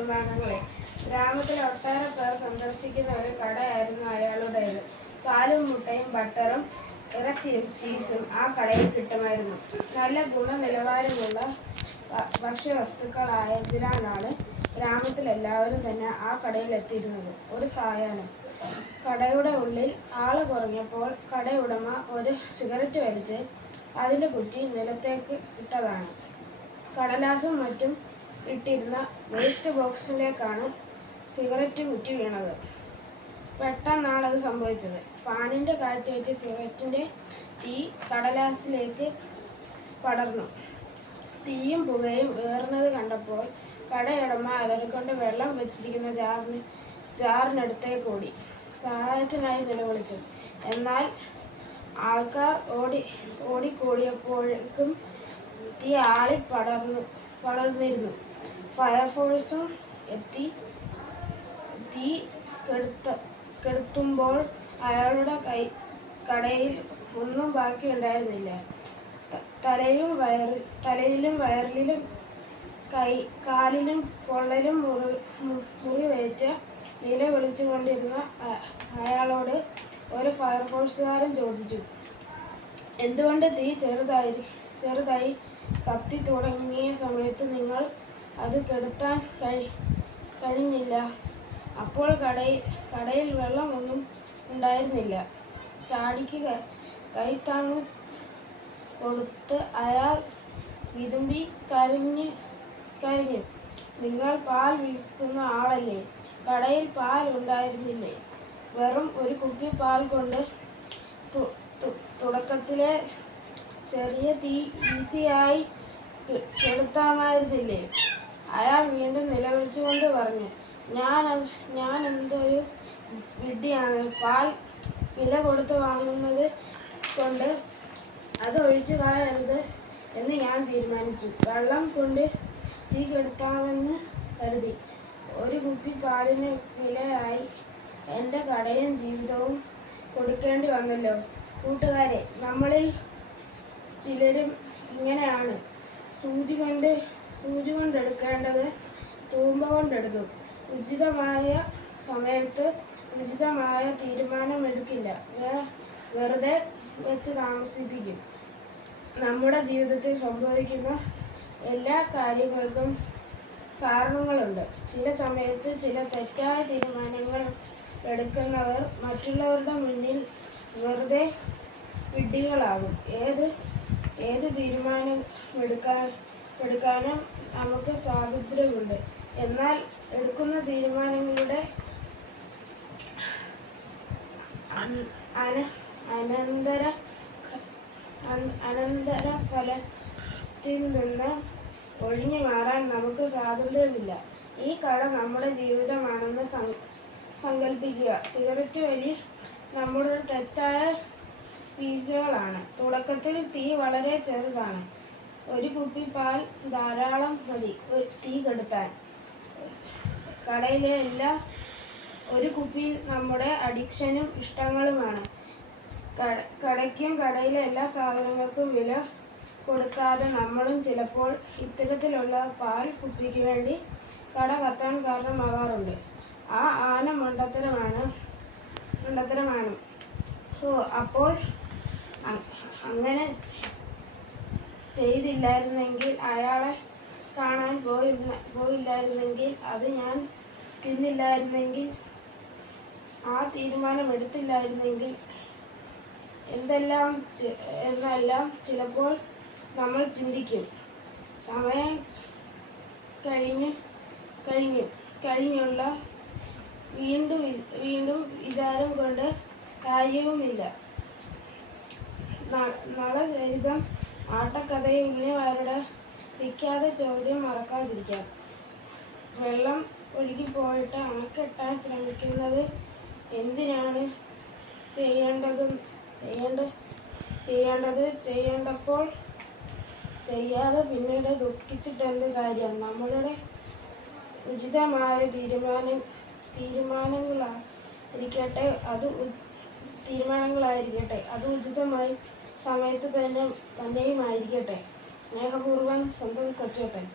കുടുംബാംഗങ്ങളെ ഗ്രാമത്തിലെ ഒട്ടേറെ പേർ സന്ദർശിക്കുന്ന ഒരു കടയായിരുന്നു അയാളുടേത്. പാലും മുട്ടയും ബട്ടറും ഇറച്ചിയും ചീസും ആ കടയിൽ കിട്ടുമായിരുന്നു. നല്ല ഗുണനിലവാരമുള്ള ഭക്ഷ്യവസ്തുക്കളായതിനാലാണ് ഗ്രാമത്തിലെല്ലാവരും തന്നെ ആ കടയിൽ എത്തിയിരുന്നത് ഒരു സായാഹ്നം. കടയുടെ ഉള്ളിൽ ആൾ കുറഞ്ഞപ്പോൾ കടയുടമ ഒരു സിഗരറ്റ് വലിച്ച് അതിന്റെ കുറ്റി നിലത്തേക്ക് ഇട്ടതാണ്. കടലാസും മറ്റും ഇട്ടിരുന്ന വേസ്റ്റ് ബോക്സിലേക്കാണ് സിഗരറ്റ് കുറ്റി വീണത്. പെട്ടെന്നാണ് അത് സംഭവിച്ചത്. ഫാനിന്റെ കാറ്റേറ്റ് സിഗരറ്റിന്റെ തീ കടലാസിലേക്ക് പടർന്നു. തീയും പുകയും ഉയർന്നത് കണ്ടപ്പോൾ കടയുടമ അലറിക്കൊണ്ട് വെള്ളം വെച്ചിരിക്കുന്ന ജാറിന് ജാറിനടുത്തേക്ക് ഓടി. സഹായത്തിനായി നിലവിളിച്ചു. എന്നാൽ ആൾക്കാർ ഓടി ഓടിക്കൂടിയപ്പോഴേക്കും തീ ആളി പടർന്നു പടർന്നിരുന്നു ഫയർഫോഴ്സും എത്തി. തീ കെടുത്ത കെടുത്തുമ്പോൾ അയാളുടെ കൈ കടയിൽ ഒന്നും ബാക്കി ഉണ്ടായിരുന്നില്ല. തലയും വയറിൽ തലയിലും വയറിലും കൈ കാലിലും പൊള്ളലും മുറി മുറിവേറ്റ നില വിളിച്ചുകൊണ്ടിരുന്ന കൊണ്ടിരുന്ന അയാളോട് ഒരു ഫയർഫോഴ്സുകാരൻ ചോദിച്ചു എന്തുകൊണ്ട് തീ ചെറുതായി ചെറുതായി കത്തി തുടങ്ങിയ സമയത്ത് നിങ്ങൾ അത് കെടുത്താൻ കഴി കഴിഞ്ഞില്ല. അപ്പോൾ കടയിൽ കടയിൽ വെള്ളമൊന്നും ഉണ്ടായിരുന്നില്ല. ചാടിക്ക് കൈത്താങ്ങ് കൊടുത്ത് അയാൾ വിതുമ്പി കരഞ്ഞ് കരഞ്ഞു. നിങ്ങൾ പാൽ വിൽക്കുന്ന ആളല്ലേ? കടയിൽ പാൽ ഉണ്ടായിരുന്നില്ലേ? വെറും ഒരു കുപ്പി പാൽ കൊണ്ട് തുടക്കത്തിലെ ചെറിയ തീ ഈസിയായി കെടുത്താമായിരുന്നില്ലേ? അയാൾ വീണ്ടും നിലവിളിച്ചുകൊണ്ട് പറഞ്ഞു ഞാൻ ഞാൻ എന്തൊരു വിഡ്ഢിയാണ്. പാൽ വില കൊടുത്ത് വാങ്ങുന്നത് കൊണ്ട് അത് ഒഴിച്ചു കളയരുത് എന്ന് ഞാൻ തീരുമാനിച്ചു. വെള്ളം കൊണ്ട് തീ കെടുത്താമെന്ന് കരുതി. ഒരു കുപ്പി പാലിന് വിലയായി എന്റെ കടയും ജീവിതവും കൊടുക്കേണ്ടി വന്നല്ലോ. കൂട്ടുകാരെ നമ്മളിൽ ചിലരും ഇങ്ങനെയാണ്. സൂചി കൊണ്ട് സൂചി കൊണ്ടെടുക്കേണ്ടത് തൂമ്പ കൊണ്ടെടുക്കും. ഉചിതമായ സമയത്ത് ഉചിതമായ തീരുമാനമെടുക്കില്ല. വെറുതെ വെച്ച് താമസിപ്പിക്കും. നമ്മുടെ ജീവിതത്തിൽ സംഭവിക്കുന്ന എല്ലാ കാര്യങ്ങൾക്കും കാരണങ്ങളുണ്ട്. ചില സമയത്ത് ചില തെറ്റായ തീരുമാനങ്ങൾ എടുക്കുന്നവർ മറ്റുള്ളവരുടെ മുന്നിൽ വെറുതെ വിഡ്ഢികളാകും. ഏത് ഏത് തീരുമാനം എടുക്കാൻ എടുക്കാനും നമുക്ക് സ്വാതന്ത്ര്യമുണ്ട്. എന്നാൽ എടുക്കുന്ന തീരുമാനങ്ങളുടെ അന- അന- അനന്തര അനന്തര ഫലത്തിൽ നിന്ന് ഒഴിഞ്ഞു മാറാൻ നമുക്ക് സ്വാതന്ത്ര്യമില്ല. ഈ കട നമ്മുടെ ജീവിതമാണെന്ന് സങ്ക- സങ്കല്പിക്കുക സിഗരറ്റ് വലി നമ്മുടെ തെറ്റായ വീഴ്ചകളാണ്. തുടക്കത്തിൽ തീ വളരെ ചെറുതാണ്. ഒരു കുപ്പി പാൽ ധാരാളം മതി. തീ കെടുത്താൻ. കടയിലെ എല്ലാ ഒരു കുപ്പി നമ്മുടെ അഡിക്ഷനും ഇഷ്ടങ്ങളുമാണ്. കട- കടയ്ക്കും കടയിലെ എല്ലാ സാധനങ്ങൾക്കും വില കൊടുക്കാതെ നമ്മളും ചിലപ്പോൾ ഇത്തരത്തിലുള്ള പാൽ കുപ്പിക്ക് വേണ്ടി കട കത്താൻ കാരണമാകാറുണ്ട്. ആ ആന മണ്ടത്തരമാണ് മണ്ടത്തരമാണ്. ഓ അപ്പോൾ അങ്ങനെ ചെയ്തില്ലായിരുന്നെങ്കിൽ അയാളെ കാണാൻ പോയിരുന്ന പോയില്ലായിരുന്നെങ്കിൽ അത് ഞാൻ തിന്നില്ലായിരുന്നെങ്കിൽ ആ തീരുമാനം എടുത്തില്ലായിരുന്നെങ്കിൽ എന്തെല്ലാം എന്നെല്ലാം ചിലപ്പോൾ നമ്മൾ ചിന്തിക്കും. സമയം കഴിഞ്ഞ് കഴിഞ്ഞു കഴിഞ്ഞുള്ള വീണ്ടും വീണ്ടും വിചാരം കൊണ്ട് കാര്യവുമില്ല. നളചരിതം ആട്ടക്കഥയും എന്നിവരുടെ വിഖ്യാത ചോദ്യം മറക്കാതിരിക്കാം. വെള്ളം ഒഴുകിപ്പോയിട്ട് അണക്കെട്ടാൻ ശ്രമിക്കുന്നത് എന്തിനാണ്? ചെയ്യേണ്ടതും ചെയ്യേണ്ട ചെയ്യേണ്ടത് ചെയ്യേണ്ടപ്പോൾ ചെയ്യാതെ പിന്നീട് ദുഃഖിച്ചിട്ടെന്ത് കാര്യം? നമ്മളുടെ ഉചിതമായ തീരുമാനം തീരുമാനങ്ങളായിരിക്കട്ടെ അത് തീരുമാനങ്ങളായിരിക്കട്ടെ അത് ഉചിതമായി സമയത്ത് തന്നെ തന്നെയുമായിരിക്കട്ടെ. സ്നേഹപൂർവം സ്വന്തം കൊച്ചോട്ടൻ